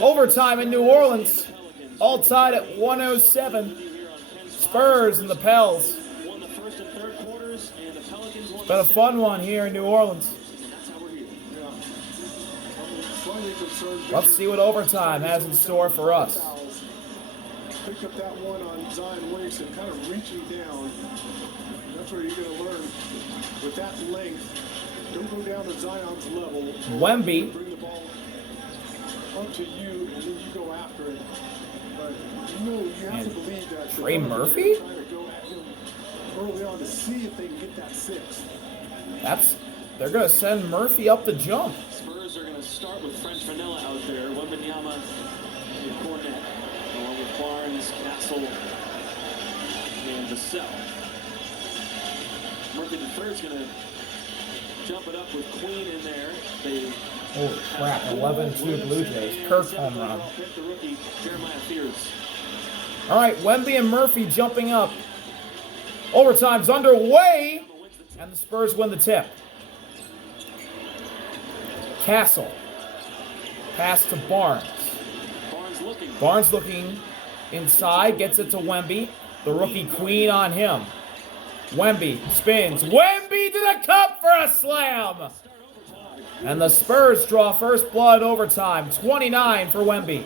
Overtime in New Orleans. All tied at 107. Spurs and the Pels. It's been a fun one here in New Orleans. Let's see what overtime has in store for us. Pick up that one on Zion Williamson, kind of reaching down. That's where you're going to learn with that length. Don't go down to Zion's level. Wemby. Bring the ball up to you, and then you go after it. But you have to believe that. Trey Murphy? Trying to go at him early on to see if they can get that six. They're going to send Murphy up the jump. Spurs are going to start with French Vanilla out there. Wembanyama in Cornet, along with Barnes, Castle, and Vassell. Murphy III is going to jump it up with Queen in there. Holy crap, 11-2 Blue Jays. Kirk home run. The rookie, Jeremiah Fears. All right, Wemby and Murphy jumping up. Overtime's underway, and the Spurs win the tip. Castle. Pass to Barnes. Barnes looking inside, gets it to Wemby. The rookie Queen on him. Wemby spins. Wemby to the cup for a slam! And the Spurs draw first blood overtime. 29 for Wemby.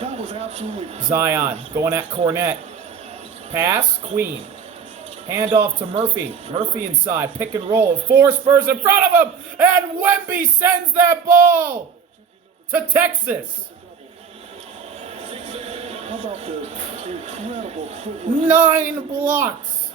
That was absolutely Zion going at Cornet. Pass, Queen. Handoff to Murphy. Murphy inside, pick and roll. 4 Spurs in front of him, and Wemby sends that ball to Texas. How about the incredible footwork? 9 blocks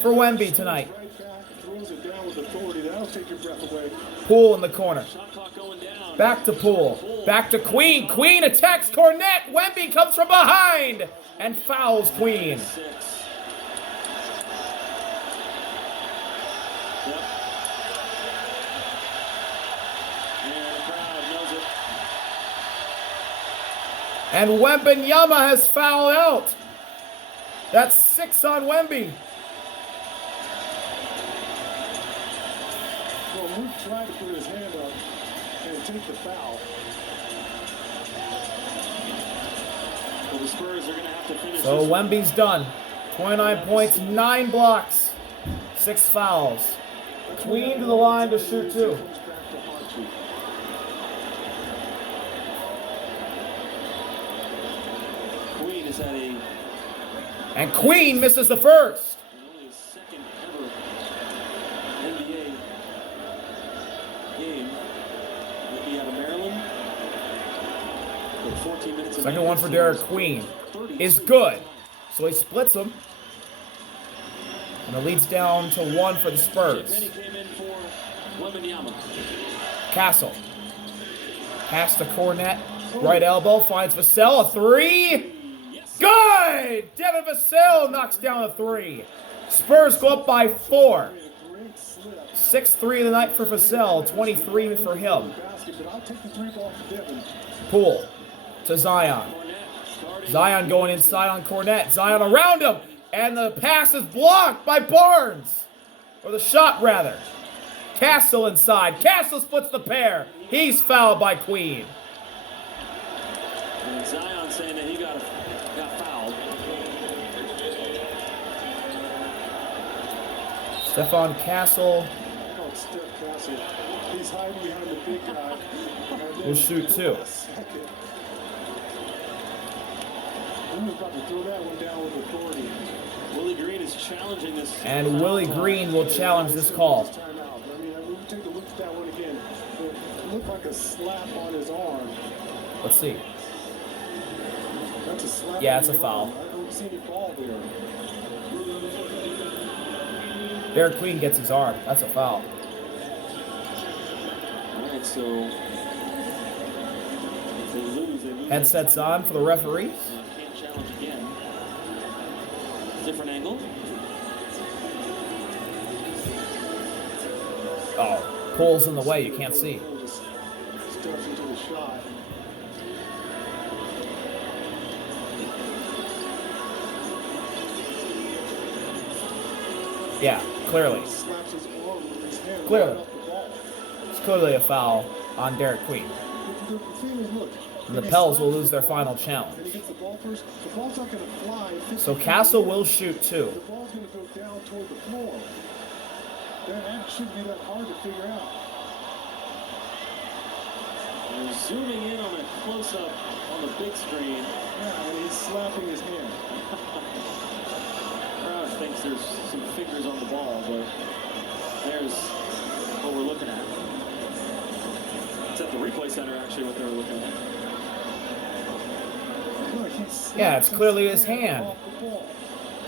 for Wemby tonight. Right back, throws it down with authority. That'll take your breath away. Poole in the corner. Shot clock going down. Back to Poole. Back to Queen. Queen attacks Cornet. Wemby comes from behind and fouls Queen. 6. And Wembanyama has fouled out. That's 6 on Wemby. Well, Luke tried to put his hand up and take the foul. Well, the Spurs are going to have to finish. So Wemby's done. 29 points, 9 blocks, 6 fouls. Queen to the line to shoot 2. Queen is at a And Queen misses the first. only his second ever NBA game. He'll be out of Maryland. With 14 minutes of Second one for Derek Queen is good. So he splits them. And it leads down to 1 for the Spurs. Penny came in for Wembanyama. Castle. Pass to Cornet. Right elbow finds Vassell. A 3. Good! Devin Vassell knocks down a 3. Spurs go up by 4. 6-3 of the night for Vassell. 23 for him. Poole to Zion. Zion going inside on Cornet. Zion around him. And the pass is blocked by Barnes. Or the shot, rather. Castle inside. Castle splits the pair. He's fouled by Queen. And Zion saying that he got fouled. Stephon Castle Oh, Steph Castle. He's hiding behind the big guy. will shoot 2. I'm about to throw that one down with authority. Willie Green is challenging this. And Willie Green will challenge this call. Timeout. I mean, we'll take a look at that one again. It looked like a slap on his arm. Let's see. That's a slap. Yeah, on it's a the foul. arm. I don't see any ball there. Derek Queen gets his arm. That's a foul. All right, so if they lose, Headsets on for the referees. Can't challenge again. Different angle. Oh, Poole's in the way. You can't see. Just steps into the shot. Yeah, clearly. Slaps his arm with his hand Clearly. right off the ball. It's clearly a foul. on Derek Queen. The thing is, look, And the Pels will lose their final and he challenge. gets the ball first. The ball's not going to fly. 50 So feet. Castle will shoot The 2. ball's going to go down toward the floor. That shouldn't be that hard to figure out. We're zooming in on a close-up on the big screen. Yeah, and he's slapping his hand. Crowd thinks there's some fingers on the ball, but there's what we're looking at. It's at the replay center, actually, what they were looking at. Look, he's Yeah, it's clearly his hand. off the ball.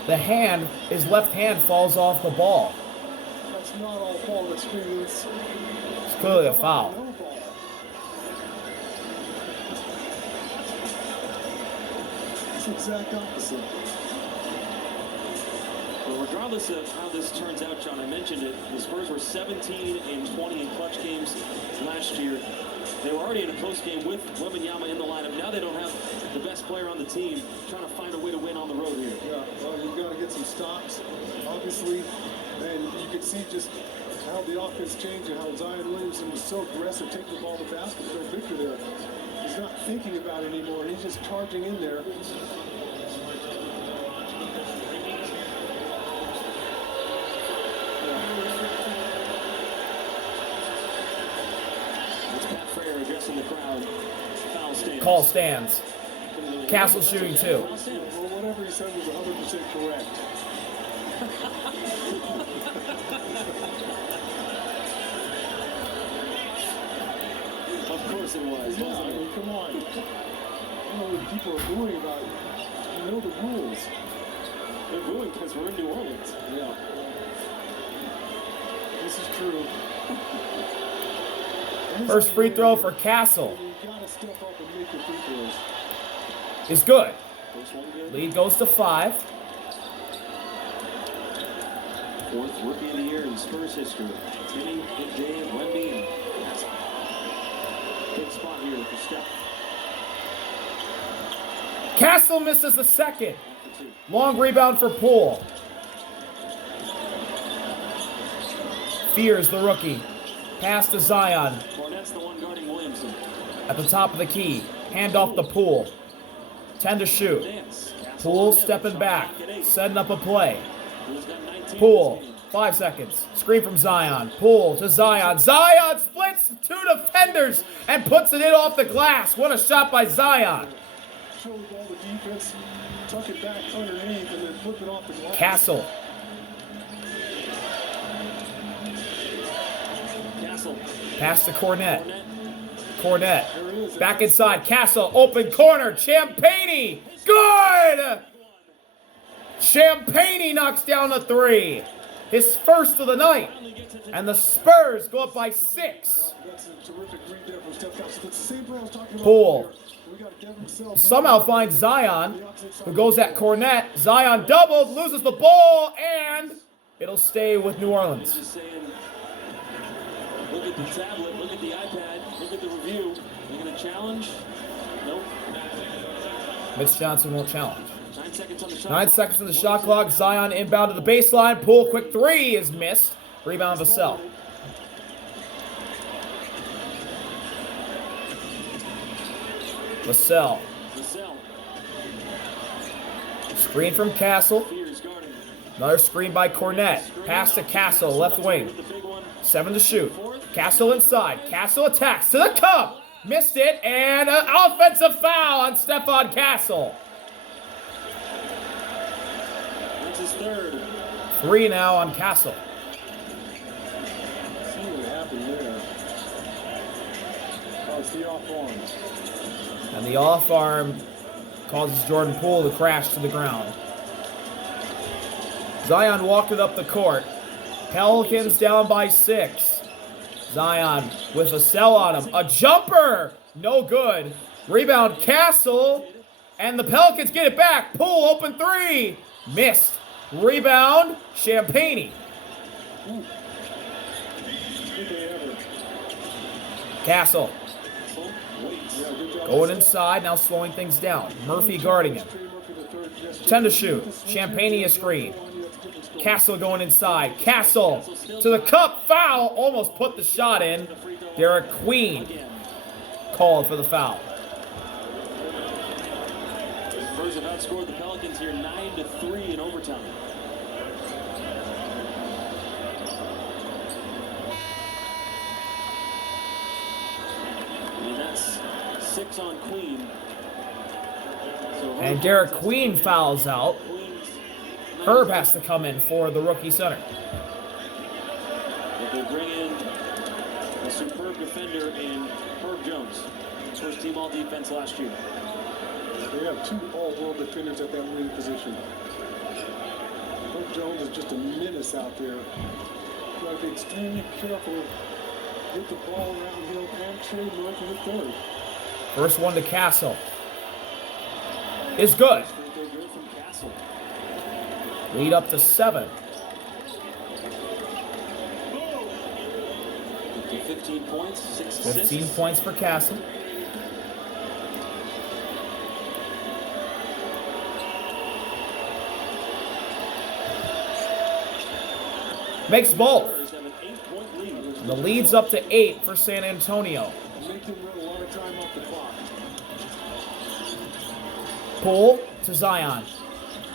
The hand, his left hand falls off the ball. That's not all ball. That's really It's clearly a foul. no ball. It's the exact opposite. But regardless of how this turns out, John, I mentioned it, the Spurs were 17 and 20 in clutch games last year. They were already in a close game with Wembanyama in the lineup. Now they don't have the best player on the team, trying to find a way to win on the road here. Yeah, well, you've got to get some stops, obviously, and you can see just how the offense changed and how Zion Williamson was so aggressive taking the ball to the basket. So Victor there, he's not thinking about it anymore, and he's just charging in there. It's Pat Frayer addressing the crowd. Foul stands. Call stands. Castle shooting 2. Foul stands. Well, whatever he said was 100% correct. Of course it was, Yeah, I wasn't mean, it? come on. I don't know what people are booing about. You know the rules. They're booing because we're in New Orleans. Yeah. This is true. First free throw for Castle You gotta step up and make your free throws. is good. First one good. Lead goes to 5. Fourth rookie of the year in Spurs history. Timmy, Big J, and Wemby, and Castle. Big spot here for Steph. Castle misses the second. After 2. Long rebound for Poole. Fears the rookie. Pass to Zion Barnett's the one guarding Williamson. at the top of the key. Hand off the Poole. 10 to shoot. Dance. Castle Poole on him. stepping Shot back. clock at 8. Setting up a play. Poole's got 19 Poole. this game. 5 seconds. Screen from Zion. Poole to Zion. Zion splits 2 defenders and puts it in off the glass. What a shot by Zion. Show the ball to defense, tuck it back underneath, and then flip it off the glass. Castle. Castle. Pass to Cornette. Barnett. Cornette. There it is. Back inside. Castle. Open corner. Champagny. Good! Champagny knocks down a 3. His first of the night. Finally gets it to And the Spurs go up by 6. That's a terrific read there from Steph Curry. That's the same play I was talking about Poole. earlier. We got Devin Vassell Somehow back. finds Zion, who goes at Cornette. Zion doubled, loses the ball, and it'll stay with New Orleans. just saying, look at the tablet, look at the iPad, look at the review. Are you going to challenge? Nope. Mitch Johnson won't challenge. 9 seconds on the shot. 9 seconds on the shot clock. Zion inbound to the baseline. Poole, quick 3 is missed. Rebound Vassell. Vassell. Vassell. Screen from Castle. Fears guarding. Another screen by Cornette. Pass to Castle, left wing. With the big one. 7 to shoot. Castle inside. Castle attacks to the cup. Missed it, and an offensive foul on Stephon Castle. That's his third. 3 now on Castle. See what happened there. Oh, it's the off arms. And the off arm causes Jordan Poole to crash to the ground. Zion walked it up the court. Pelicans down by 6. Zion with a cell on him. A jumper! No good. Rebound Castle. And the Pelicans get it back. Poole open 3. Missed. Rebound Champagny. Did they ever? Castle Waits. Yeah, good job. going inside, now slowing things down. Murphy guarding him. 10 to shoot. Champagny a screen. Castle going inside. Castle to the cup. Foul. Almost put the shot in. The free throw Derek Queen again. called for the foul. The Spurs have outscored the Pelicans here 9-3 in overtime. And that's 6 on Queen. So And Derek Queen fouls out. Queen's Herb has to come in for the rookie center. But they bring in a superb defender in Herb Jones. First team all defense last year. They have 2 all-world defenders at that wing position. Herb Jones is just a menace out there. You got to be extremely careful. Get the ball around him and trade north of the third. First one to Castle. Is good. They're good from Castle. Lead up to 7. Up to 15 points, 6 assists. 15 points for Castle. Makes both. Spurs have an 8-point lead. And the lead's up to 8 for San Antonio. Make them run a lot of time off the clock. Poole to Zion.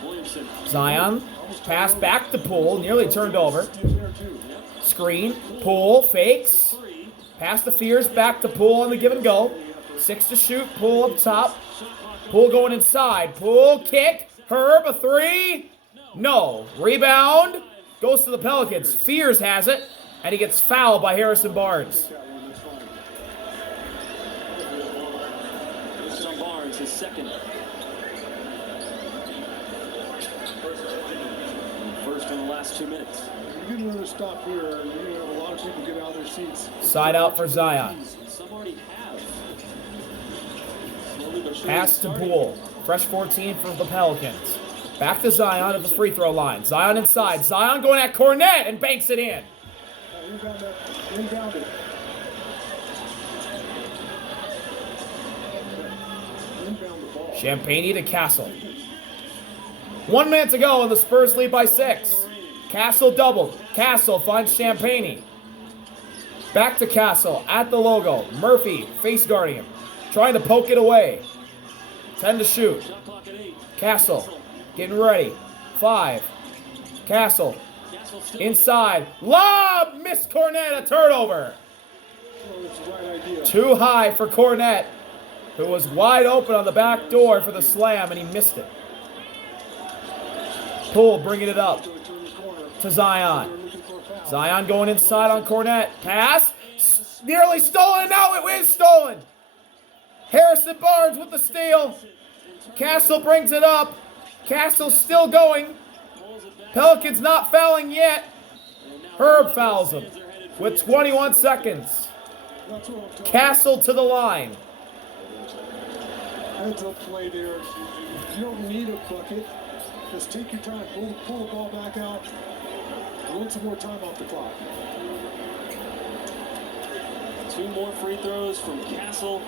Williamson. Zion, pass back to Poole, nearly turned over. Steal there too. Screen, Poole, fakes. 3. Pass to Fears, back to Poole on the give and go. 6 to shoot, Poole up top. Poole going inside. Poole, kick. Herb, a 3. No. Rebound. Goes to the Pelicans. Fears has it. And he gets fouled by Harrison Barnes. That one, that's fine. This on Barnes, his second. First in the last 2 minutes. If you get another stop here, you're going to have a lot of people get out of their seats. Side out for Zion. Some already have. Slowly but surely Pass to starting. Poole. Fresh 14 for the Pelicans. Back to Zion at the free throw line. Zion inside. Zion going at Cornette and banks it in. Rebound it. Inbound the ball. Champagne to Castle. 1 minute to go and the Spurs lead by 6. Castle doubled. Castle finds Champagne. Back to Castle at the logo. Murphy face guarding him. Trying to poke it away. 10 to shoot. Shot clock at 8. Castle getting ready. 5. Castle Castle still inside. Lob! Missed Cornette. A turnover. Oh, it's the right idea. Too high for Cornette, who was wide open on the back door for the slam, and he missed it. Poole bringing it up So they turn the corner. to They're Zion. looking for a foul. Zion going inside on Cornette. Pass. Nearly stolen. Now it is stolen. Harrison Barnes with the steal. Castle brings it up. Castle still going. pulls it back. Pelicans not fouling yet. And now Herb fouls him Pelicans are headed for with the 21 seconds. That's what I'm talking Castle to the line. Heads up play there. You don't need a bucket. Just take your time. Pull the ball back out. Run some more time off the clock. 2 more free throws from Castle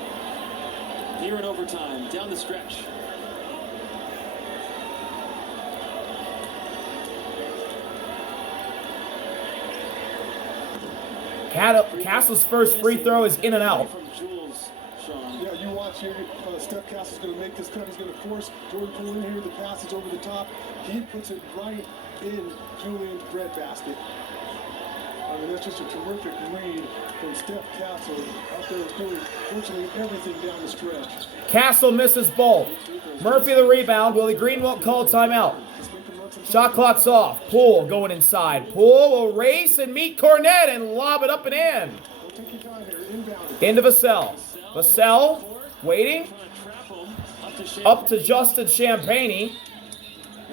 here in overtime, down the stretch. Castle's first free throw is in and out. From Jules, Sean. Yeah, you watch here. Steph Castle's going to make this cut. He's going to force Jordan Poole in here. The passage over the top. He puts it right in Julian's breadbasket. I mean, that's just a terrific read from Steph Castle out there doing virtually everything down the stretch. Castle misses both. Murphy the rebound. Willie Green won't call timeout. Just make him run some Shot clock's off. Poole going inside. Poole will race and meet Cornette and lob it up and in. Don't take your time here. Inbound. Into Vassell. Vassell waiting. Trying to trap him up to Shea. Up to Justin Champagne.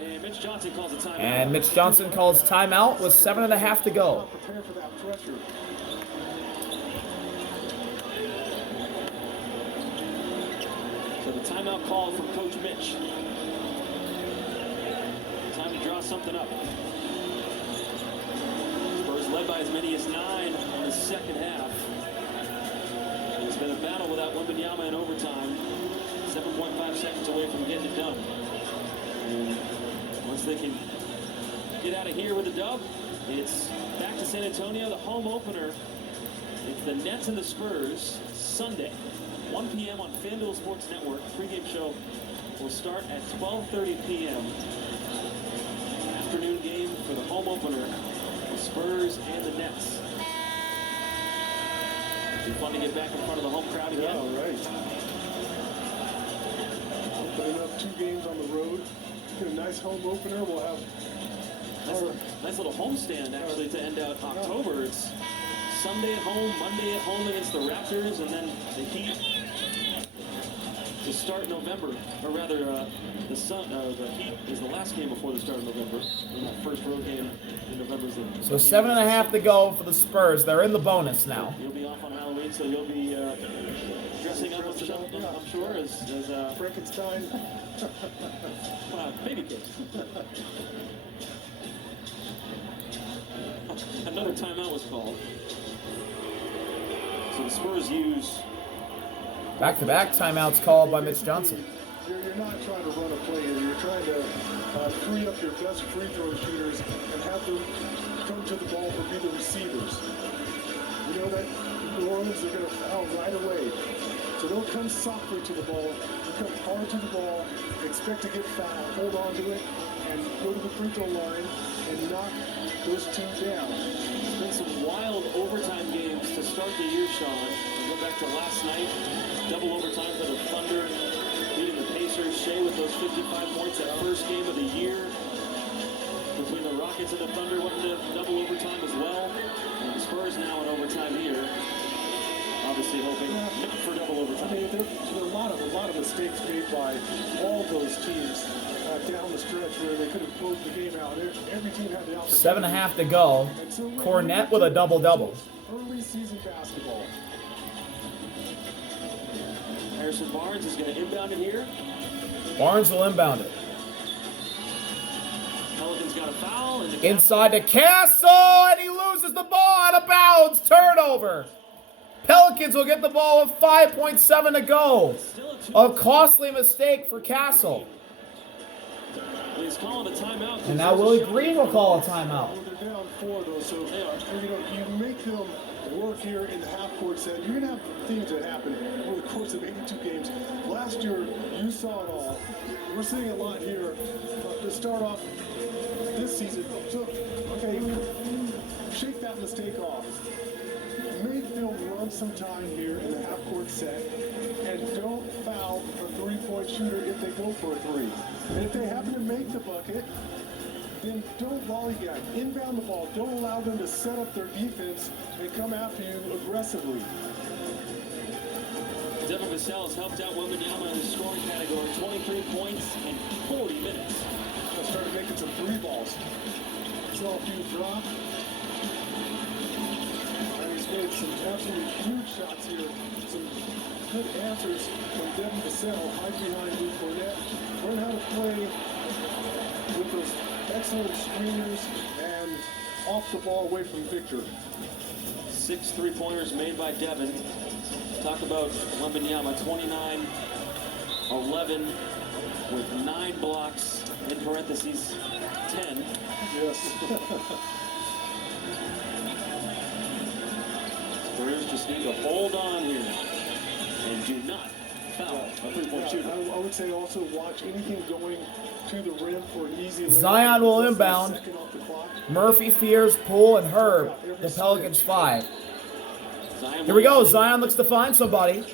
And Mitch Johnson calls a timeout. And Mitch Johnson calls timeout with 7.5 to go. Prepare for that pressure. So the timeout call from Coach Mitch. Time to draw something up. Spurs led by as many as 9 in the second half. It's been a battle without Wembanyama in overtime. 7.5 seconds away from getting it done. And once they can get out of here with a dub, it's back to San Antonio. The home opener It's the Nets and the Spurs Sunday, 1 p.m. on FanDuel Sports Network. Pregame show will start at 12:30 p.m. Afternoon game for the home opener, the Spurs and the Nets. It'll be fun to get back in front of the home crowd again. Yeah, right. Opening up 2 games on the road. Get a nice home opener. We'll have Nice little homestand, actually, to end out October. It's Sunday at home, Monday at home against the Raptors, and then the Heat to start November. Or rather, the Heat is the last game before the start of November. And that first road game in November is the... So 7.5 to go for the Spurs. They're in the bonus now. You'll be off on Halloween, so you'll be dressing up, I'm sure, as Frankenstein. baby cake. Another timeout was called. So the Spurs use... Back-to-back timeouts called by Mitch Johnson. You're not trying to run a play here. You're trying to free up your best free throw shooters and have them come to the ball or be the receivers. You know that New Orleans are going to foul right away. So don't come softly to the ball. You come hard to the ball, expect to get fouled, hold on to it, and go to the free throw line and knock those 2 down. There's been some wild overtime games to start the year, Sean. We go back to last night, double overtime for the Thunder, beating the Pacers. Shea with those 55 points, that first game of the year. Between the Rockets and the Thunder went into double overtime as well. And the Spurs now in overtime here. Obviously hoping not for double overtime. I mean, there are a lot of mistakes made by all those teams down the stretch where they could have closed the game out. Every team had the opportunity. 7.5 to go. Cornette with a double-double. Early season basketball. Harrison Barnes is going to inbound it here. Barnes will inbound it. Pelicans got a foul. And Inside to Castle, and he loses the ball out of bounds. Turnover. Pelicans will get the ball with 5.7 to go. A costly mistake for Castle. He's calling a timeout. And now Willie Green will call a timeout. Well, they're down 4 though, so you make them work here in the half-court set. You're gonna have things that happen over the course of 82 games. Last year, you saw it all. We're seeing a lot here to start off this season. So, okay, shake that mistake off. Make them run some time here in the half-court set, and don't foul a 3-point shooter if they go for a 3. And if they happen to make the bucket, then don't lollygag. Inbound the ball. Don't allow them to set up their defense and come after you aggressively. Devin Vassell has helped out Wembanyama in the scoring category. 23 points in 40 minutes. They started making some 3 balls. Saw a few drop. And he's made some absolutely huge shots here. Some good answers from Devin Vassell. Hide behind Luke Cornette. Learn how to play with those excellent screeners and off the ball away from Victor. 6 3-pointers made by Devin. Talk about Wembanyama, 29, 11 with 9 blocks, in parentheses, 10. Yes. Spurs just need to hold on here and do not foul a 3-point shooter. I would say also watch anything going to the rim for an easy layup. Zion will inbound. Second off the clock. Murphy, Fears, Poole, and Herb. The Pelicans 5. Here we go. Zion looks to find somebody.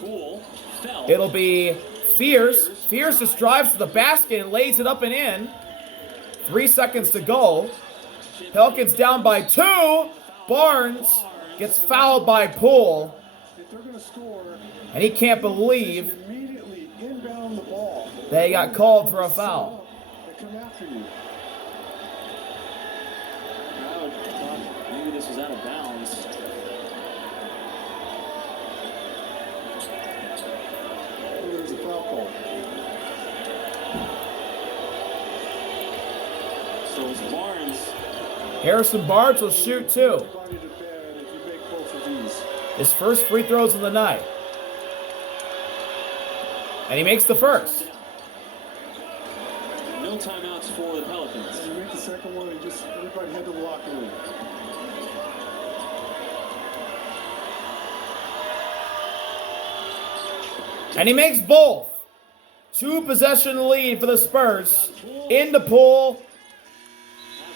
Poole fell. It'll be Fears. Fears just drives to the basket and lays it up and in. 3 seconds to go. Pelicans down by 2. Barnes gets fouled by Poole. If they're going to score, And he can't believe immediately inbound the ball. they got called for a foul. They come after you. I thought maybe this was out of bounds. Oh, there's a foul call. So it's Barnes. Harrison Barnes will shoot too. Everybody to bed if you make both of these. His first free throws of the night. And he makes the first. No timeouts for the Pelicans. You make the second one and just everybody head to the locker room. And he makes both. 2-possession lead for the Spurs in the pool.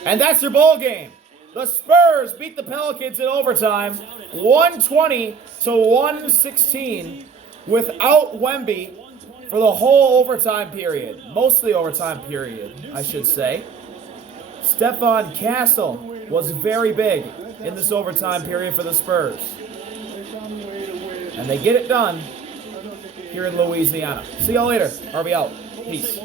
And that's your ball game. The Spurs beat the Pelicans in overtime, 120 to 116, without Wemby for the whole overtime period. Most of the overtime period, I should say. Stephon Castle was very big in this overtime period for the Spurs. And they get it done here in Louisiana. See y'all later. RB out. Peace.